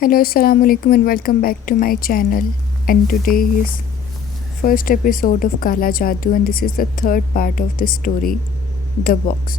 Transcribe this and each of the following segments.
Hello, Assalamu alaikum and welcome back to my channel. And today is first episode of Kala Jadoo and this is the third part of the story, The Box.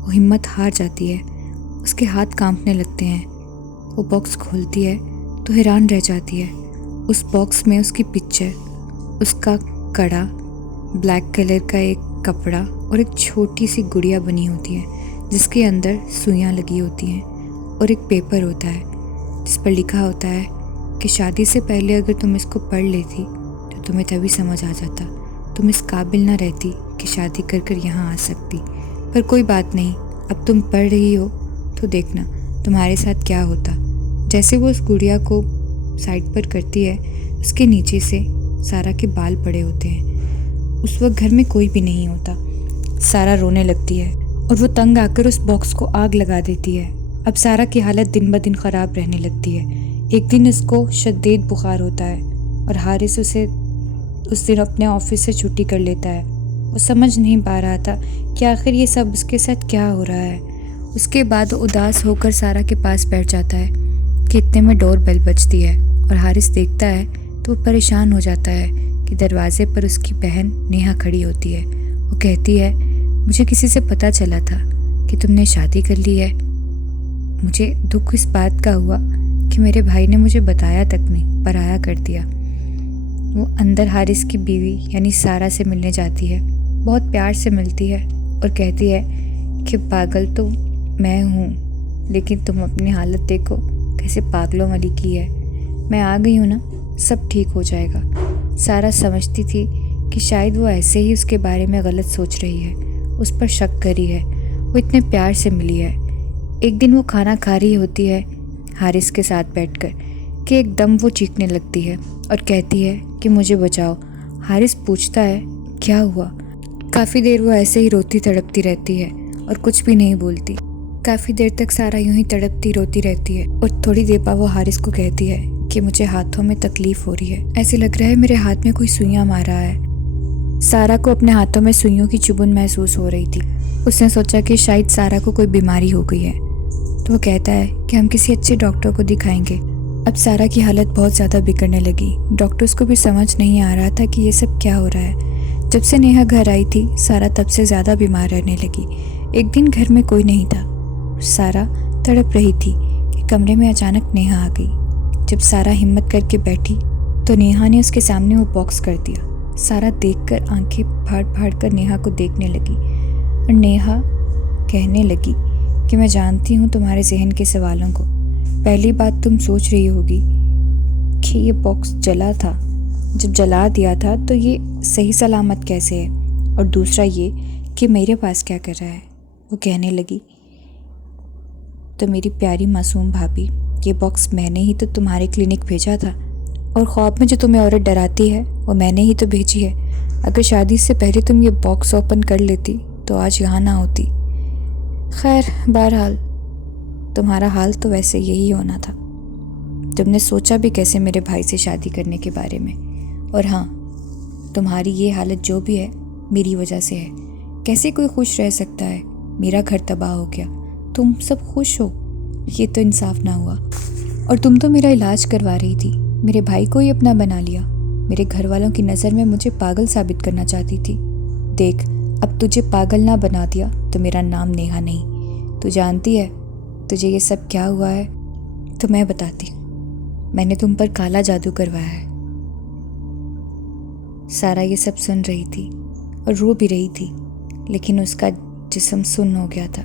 وہ ہمت ہار جاتی ہے، اس کے ہاتھ کانپنے لگتے ہیں۔ وہ باکس کھولتی ہے تو حیران رہ جاتی ہے۔ اس باکس میں اس کی پکچر، اس کا کڑا، بلیک کلر کا ایک کپڑا اور ایک چھوٹی سی گڑیا بنی ہوتی ہے جس کے اندر سوئیاں لگی ہوتی ہیں، اور ایک پیپر ہوتا ہے جس پر لکھا ہوتا ہے کہ شادی سے پہلے اگر تم اس کو پڑھ لیتی تو تمہیں تبھی سمجھ آ جاتا، تم اس قابل نہ رہتی کہ شادی کر کر یہاں آ سکتی، پر کوئی بات نہیں، اب تم پڑھ رہی ہو تو دیکھنا تمہارے ساتھ کیا ہوتا۔ جیسے وہ اس گڑیا کو سائڈ پر کرتی ہے، اس کے نیچے سے سارا کے بال پڑے ہوتے ہیں۔ اس وقت گھر میں کوئی بھی نہیں ہوتا۔ سارا رونے لگتی ہے اور وہ تنگ آ کر اس باکس کو آگ لگا دیتی ہے۔ اب سارا کی حالت دن بدن خراب رہنے لگتی ہے۔ ایک دن اس کو شدید بخار ہوتا ہے اور حارث اسے اس دن اپنے آفس سے چھٹی کر لیتا ہے۔ وہ سمجھ نہیں پا رہا تھا کہ آخر یہ سب اس کے ساتھ کیا ہو رہا ہے۔ اس کے بعد وہ اداس ہو کر سارا کے پاس بیٹھ جاتا ہے کہ اتنے میں ڈور بیل بجتی ہے اور حارث دیکھتا ہے تو وہ پریشان ہو جاتا ہے کہ دروازے پر اس کی بہن نیہا کھڑی ہوتی ہے۔ وہ کہتی ہے، مجھے کسی سے پتہ چلا تھا کہ تم نے شادی کر لی ہے۔ مجھے دکھ اس بات کا ہوا کہ میرے بھائی نے مجھے بتایا تک نہیں، پرایا کر دیا۔ وہ اندر حارث کی بیوی یعنی سارا سے ملنے جاتی ہے، بہت پیار سے ملتی ہے اور کہتی ہے کہ پاگل تو میں ہوں، لیکن تم اپنی حالت دیکھو کیسے پاگلوں والی کی ہے۔ میں آ گئی ہوں نا، سب ٹھیک ہو جائے گا۔ سارا سمجھتی تھی کہ شاید وہ ایسے ہی اس کے بارے میں غلط سوچ رہی ہے، اس پر شک کری ہے، وہ اتنے پیار سے ملی ہے۔ ایک دن وہ کھانا کھا رہی ہوتی ہے حارث کے ساتھ بیٹھ کر کہ ایک دم وہ چیخنے لگتی ہے اور کہتی ہے کہ مجھے بچاؤ۔ حارث پوچھتا ہے کیا ہوا؟ کافی دیر وہ ایسے ہی روتی تڑپتی رہتی ہے اور کچھ بھی نہیں بولتی۔ کافی دیر تک سارا یوں ہی تڑپتی روتی رہتی ہے اور تھوڑی دیر بعد وہ حارث کو کہتی ہے کہ مجھے ہاتھوں میں تکلیف ہو رہی ہے، ایسے لگ رہا ہے میرے ہاتھ میں کوئی سوئیاں مار رہا ہے۔ سارا کو اپنے ہاتھوں میں سوئیوں کی چبھن محسوس ہو رہی تھی۔ اس نے سوچا کہ شاید سارا کو کوئی بیماری ہو گئی ہے، تو وہ کہتا ہے کہ ہم کسی اچھے ڈاکٹر کو دکھائیں گے۔ اب سارا کی حالت بہت زیادہ بگڑنے لگی۔ ڈاکٹرز کو بھی سمجھ نہیں آ رہا تھا کہ یہ سب کیا ہو رہا ہے۔ جب سے نیہا گھر آئی تھی، سارا تب سے زیادہ بیمار رہنے لگی۔ ایک دن گھر میں کوئی نہیں تھا، سارا تڑپ رہی تھی کہ کمرے میں اچانک نیہا آ گئی۔ جب سارا ہمت کر کے بیٹھی تو نیہا نے اس کے سامنے وہ باکس کر دیا۔ سارا دیکھ کر آنکھیں پھاڑ پھاڑ کر نیہا کو دیکھنے لگی اور نیہا کہنے لگی کہ میں جانتی ہوں تمہارے ذہن کے سوالوں کو۔ پہلی بات تم سوچ رہی ہوگی کہ یہ باکس جلا تھا، جب جلا دیا تھا تو یہ صحیح سلامت کیسے ہے، اور دوسرا یہ کہ میرے پاس کیا کر رہا ہے۔ وہ کہنے لگی تو میری پیاری معصوم بھابھی، یہ باکس میں نے ہی تو تمہارے کلینک بھیجا تھا، اور خواب میں جو تمہیں عورت ڈراتی ہے وہ میں نے ہی تو بھیجی ہے۔ اگر شادی سے پہلے تم یہ باکس اوپن کر لیتی تو آج یہاں نہ ہوتی۔ خیر، بہرحال تمہارا حال تو ویسے یہی ہونا تھا۔ تم نے سوچا بھی کیسے میرے بھائی سے شادی کرنے کے بارے میں، اور ہاں، تمہاری یہ حالت جو بھی ہے میری وجہ سے ہے۔ کیسے کوئی خوش رہ سکتا ہے؟ میرا گھر تباہ ہو گیا، تم سب خوش ہو، یہ تو انصاف نہ ہوا۔ اور تم تو میرا علاج کروا رہی تھی، میرے بھائی کو ہی اپنا بنا لیا۔ میرے گھر والوں کی نظر میں مجھے پاگل ثابت کرنا چاہتی تھی۔ دیکھ، اب تجھے پاگل نہ بنا دیا تو میرا نام نیہا نہیں۔ تو جانتی ہے تجھے یہ سب کیا ہوا ہے؟ تو میں بتاتی ہوں، میں نے تم پر کالا جادو کروایا ہے۔ سارا یہ سب سن رہی تھی اور رو بھی رہی تھی، لیکن اس کا جسم سن ہو گیا تھا،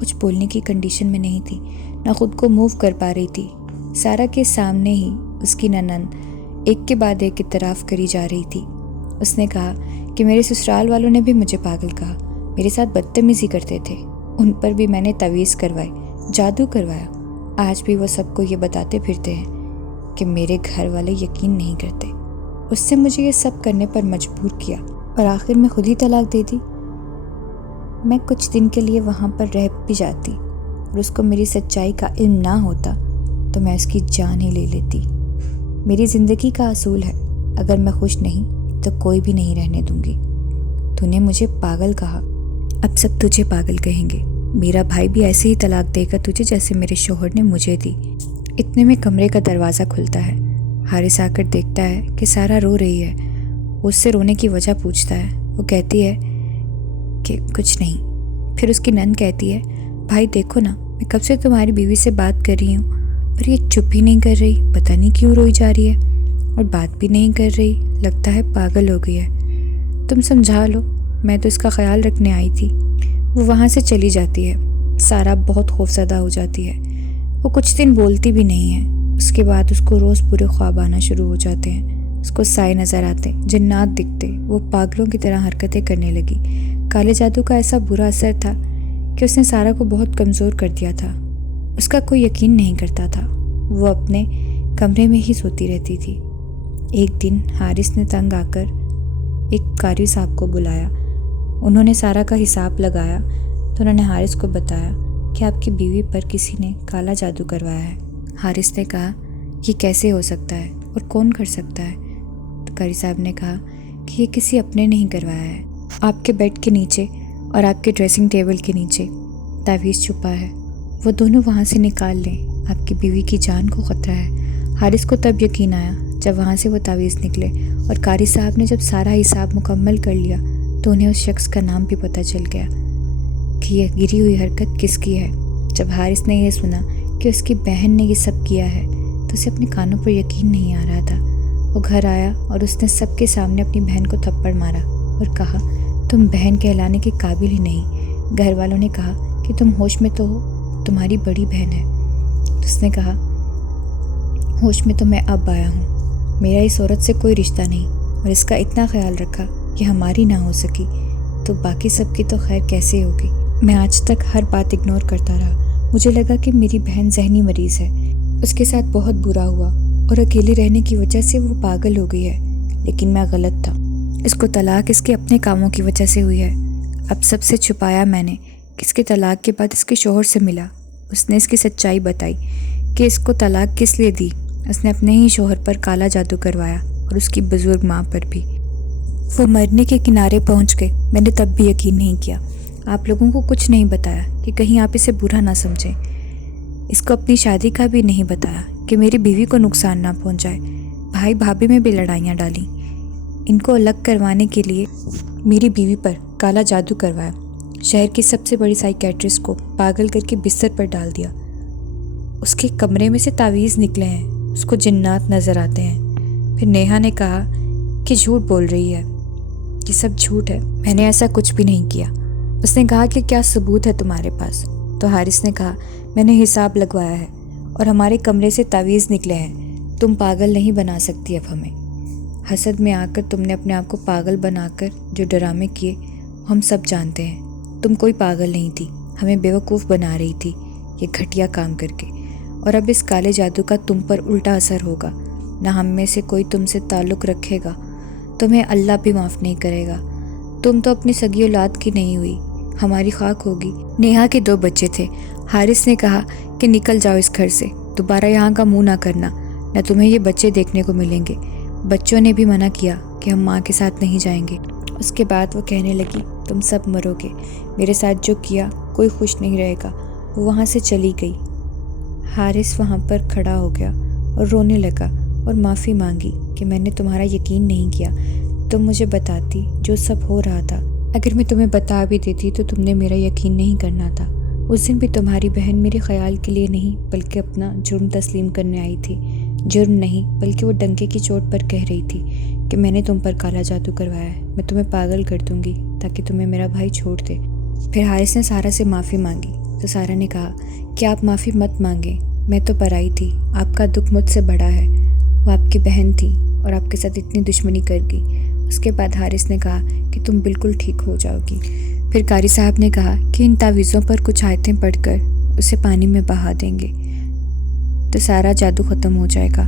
کچھ بولنے کی کنڈیشن میں نہیں تھی، نہ خود کو موو کر پا رہی تھی۔ سارا کے سامنے ہی اس کی نند ایک کے بعد ایک اعتراف کری جا رہی تھی۔ اس نے کہا کہ میرے سسرال والوں نے بھی مجھے پاگل کہا، میرے ساتھ بدتمیزی کرتے تھے، ان پر بھی میں نے تعویذ کروائی، جادو کروایا۔ آج بھی وہ سب کو یہ بتاتے پھرتے ہیں کہ میرے گھر والے یقین نہیں کرتے۔ اس سے مجھے یہ سب کرنے پر مجبور کیا اور آخر میں خود ہی طلاق دے دی۔ میں کچھ دن کے لیے وہاں پر رہ بھی جاتی، اور اس کو میری سچائی کا علم نہ ہوتا تو میں اس کی جان ہی لے لیتی۔ میری زندگی کا اصول ہے، اگر میں خوش نہیں تو کوئی بھی نہیں رہنے دوں گی۔ تو نے مجھے پاگل کہا، اب سب تجھے پاگل کہیں گے۔ میرا بھائی بھی ایسے ہی طلاق دے گا تجھے جیسے میرے شوہر نے مجھے دی۔ اتنے میں کمرے کا دروازہ کھلتا ہے۔ حارث آ کر دیکھتا ہے کہ سارا رو رہی ہے۔ وہ اس سے رونے کی وجہ پوچھتا ہے۔ وہ کہتی ہے کہ کچھ نہیں، پھر اس کی نند کہتی ہے بھائی دیکھو نا، میں کب سے تمہاری بیوی سے بات کر رہی ہوں پر یہ چپ ہی نہیں کر رہی، پتہ نہیں کیوں روئی جا رہی ہے اور بات بھی نہیں کر رہی، لگتا ہے پاگل ہو گئی ہے، تم سمجھا لو، میں تو اس کا خیال رکھنے آئی تھی۔ وہ وہاں سے چلی جاتی ہے۔ سارا بہت خوفزدہ ہو جاتی ہے۔ وہ کچھ دن بولتی بھی نہیں ہے۔ اس کے بعد اس کو روز برے خواب آنا شروع ہو جاتے ہیں، اس کو سائے نظر آتے، جنات دکھتے، وہ پاگلوں کی طرح حرکتیں کرنے لگی۔ کالے جادو کا ایسا برا اثر تھا کہ اس نے سارا کو بہت کمزور کر دیا تھا۔ اس کا کوئی یقین نہیں کرتا تھا، وہ اپنے کمرے میں ہی سوتی رہتی تھی۔ ایک دن حارث نے تنگ آ کر ایک قاری صاحب کو بلایا۔ انہوں نے سارا کا حساب لگایا تو انہوں نے حارث کو بتایا کہ آپ کی بیوی پر کسی نے کالا جادو کروایا ہے۔ حارث نے کہا یہ کیسے ہو سکتا ہے اور کون کر سکتا ہے؟ تو قاری صاحب نے کہا کہ یہ کسی اپنے نہیں کروایا ہے، آپ کے بیڈ کے نیچے اور آپ کے ڈریسنگ ٹیبل کے نیچے تعویذ چھپا ہے، وہ دونوں وہاں سے نکال لیں، آپ کی بیوی کی جان کو خطرہ ہے۔ حارث کو تب یقین آیا جب وہاں سے وہ تعویذ نکلے، اور قاری صاحب نے جب سارا حساب مکمل کر لیا تو انہیں اس شخص کا نام بھی پتہ چل گیا کہ یہ گری ہوئی حرکت کس کی ہے۔ جب حارث نے یہ سنا کہ اس کی بہن نے یہ سب کیا ہے تو اسے اپنے کانوں پر یقین نہیں آ رہا تھا۔ وہ گھر آیا اور اس نے سب کے سامنے اپنی بہن کو تھپڑ مارا اور کہا تم بہن کہلانے کے قابل ہی نہیں۔ گھر والوں نے کہا کہ تم ہوش میں تو ہو، تمہاری بڑی بہن ہے۔ تو اس نے کہا ہوش میں تو میں اب آیا ہوں، میرا اس عورت سے کوئی رشتہ نہیں، اور اس کا اتنا خیال رکھا کہ ہماری نہ ہو سکی تو باقی سب کی تو خیر کیسے ہوگی۔ میں آج تک ہر بات اگنور کرتا رہا، مجھے لگا کہ میری بہن ذہنی مریض ہے، اس کے ساتھ بہت برا ہوا اور اکیلے رہنے کی وجہ سے وہ پاگل ہو گئی ہے، لیکن میں غلط تھا، اس کو طلاق اس کے اپنے کاموں کی وجہ سے ہوئی ہے۔ اب سب سے چھپایا میں نے کہ اس کے طلاق کے بعد اس کے شوہر سے ملا، اس نے اس کی سچائی بتائی کہ اس کو طلاق کس لیے دی، اس نے اپنے ہی شوہر پر کالا جادو کروایا اور اس کی بزرگ ماں پر بھی۔ وہ مرنے کے کنارے پہنچ گئے، میں نے تب بھی یقین نہیں کیا، آپ لوگوں کو کچھ نہیں بتایا کہ کہیں آپ اسے برا نہ سمجھیں، اس کو اپنی شادی کا بھی نہیں بتایا کہ میری بیوی کو نقصان نہ پہنچائے۔ بھائی بھابھی میں بھی لڑائیاں ڈالیں، ان کو الگ کروانے کے لیے میری بیوی پر کالا جادو کروایا، شہر کی سب سے بڑی سائیکیٹرسٹ کو پاگل کر کے بستر پر ڈال دیا، اس کے کمرے میں سے تعویذ نکلے ہیں، اس کو جنات نظر آتے ہیں۔ پھر نیہا نے کہا کہ جھوٹ بول رہی ہے، یہ سب جھوٹ ہے، میں نے ایسا کچھ بھی نہیں کیا۔ اس نے کہا کہ کیا ثبوت ہے تمہارے پاس؟ تو حارث نے کہا میں نے حساب لگوایا ہے اور ہمارے کمرے سے تعویذ نکلے ہیں، تم پاگل نہیں بنا سکتی اب ہمیں۔ حسد میں آ کر تم نے اپنے آپ کو پاگل بنا کر جو ڈرامے کیے ہم سب جانتے ہیں، تم کوئی پاگل نہیں تھی، ہمیں بیوقوف بنا رہی تھی یہ گھٹیا کام کر کے، اور اب اس کالے جادو کا تم پر الٹا اثر ہوگا، نہ ہم میں سے کوئی تم سے تعلق رکھے گا، تمہیں اللہ بھی معاف نہیں کرے گا، تم تو اپنی سگی اولاد کی نہیں ہوئی، ہماری خاک ہوگی۔ نیہا کے 2 بچے تھے۔ حارث نے کہا کہ نکل جاؤ اس گھر سے، دوبارہ یہاں کا منہ نہ کرنا، نہ تمہیں یہ بچے دیکھنے کو ملیں گے۔ بچوں نے بھی منع کیا کہ ہم ماں کے ساتھ نہیں جائیں گے۔ اس کے بعد وہ کہنے لگی تم سب مرو گے، میرے ساتھ جو کیا کوئی خوش نہیں رہے گا۔ وہ وہاں سے چلی گئی۔ حارث وہاں پر کھڑا ہو گیا اور رونے لگا اور معافی مانگی کہ میں نے تمہارا یقین نہیں کیا، تم مجھے بتاتی جو سب ہو رہا تھا، اگر میں تمہیں بتا بھی دیتی تو تم نے میرا یقین نہیں کرنا تھا۔ اس دن بھی تمہاری بہن میرے خیال کے لیے نہیں بلکہ اپنا جرم تسلیم کرنے آئی تھی، جرم نہیں بلکہ وہ ڈنکے کی چوٹ پر کہہ رہی تھی کہ میں نے تم پر کالا جادو کروایا ہے، میں تمہیں پاگل کر دوں گی تاکہ تمہیں میرا بھائی چھوڑ دے۔ پھر حارث نے سارا سے معافی مانگی تو سارا نے کہا کہ آپ معافی مت مانگیں، میں تو پرائی تھی، آپ کا دکھ مجھ سے بڑا ہے، وہ آپ کی بہن تھی اور آپ کے ساتھ اتنی دشمنی کر گئی۔ اس کے بعد حارث نے کہا کہ تم بالکل ٹھیک ہو جاؤ گی۔ پھر قاری صاحب نے کہا کہ ان تعویذوں پر کچھ آیتیں پڑھ کر اسے پانی میں بہا دیں گے تو سارا جادو ختم ہو جائے گا۔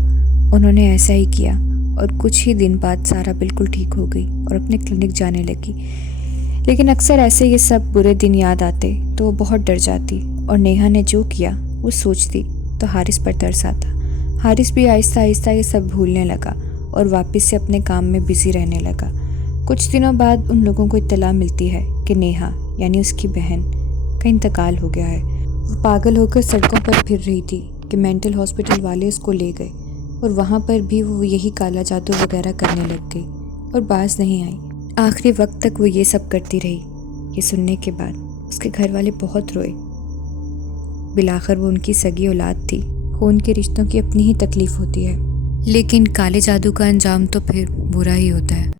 انہوں نے ایسا ہی کیا اور کچھ ہی دن بعد سارا بالکل ٹھیک ہو گئی اور اپنے کلینک جانے لگی۔ لیکن اکثر ایسے یہ سب برے دن یاد آتے تو وہ بہت ڈر جاتی، اور نیہا نے جو کیا وہ سوچتی تو حارث پر ترس آتا۔ حارث بھی آہستہ آہستہ یہ سب بھولنے لگا اور واپس سے اپنے کام میں بزی رہنے لگا۔ کچھ دنوں بعد ان لوگوں کو اطلاع ملتی ہے کہ نیہا یعنی اس کی بہن کا انتقال ہو گیا ہے۔ وہ پاگل ہو کر سڑکوں پر پھر رہی تھی کہ مینٹل ہاسپٹل والے اس کو لے گئے، اور وہاں پر بھی وہ یہی کالا جادو وغیرہ کرنے لگ گئی اور باز نہیں آئی۔ آخری وقت تک وہ یہ سب کرتی رہی۔ یہ سننے کے بعد اس کے گھر والے بہت روئے، بالآخر وہ ان کی سگی اولاد تھی، خون کے رشتوں کی اپنی ہی تکلیف ہوتی ہے، لیکن کالے جادو کا انجام تو پھر برا ہی ہوتا ہے۔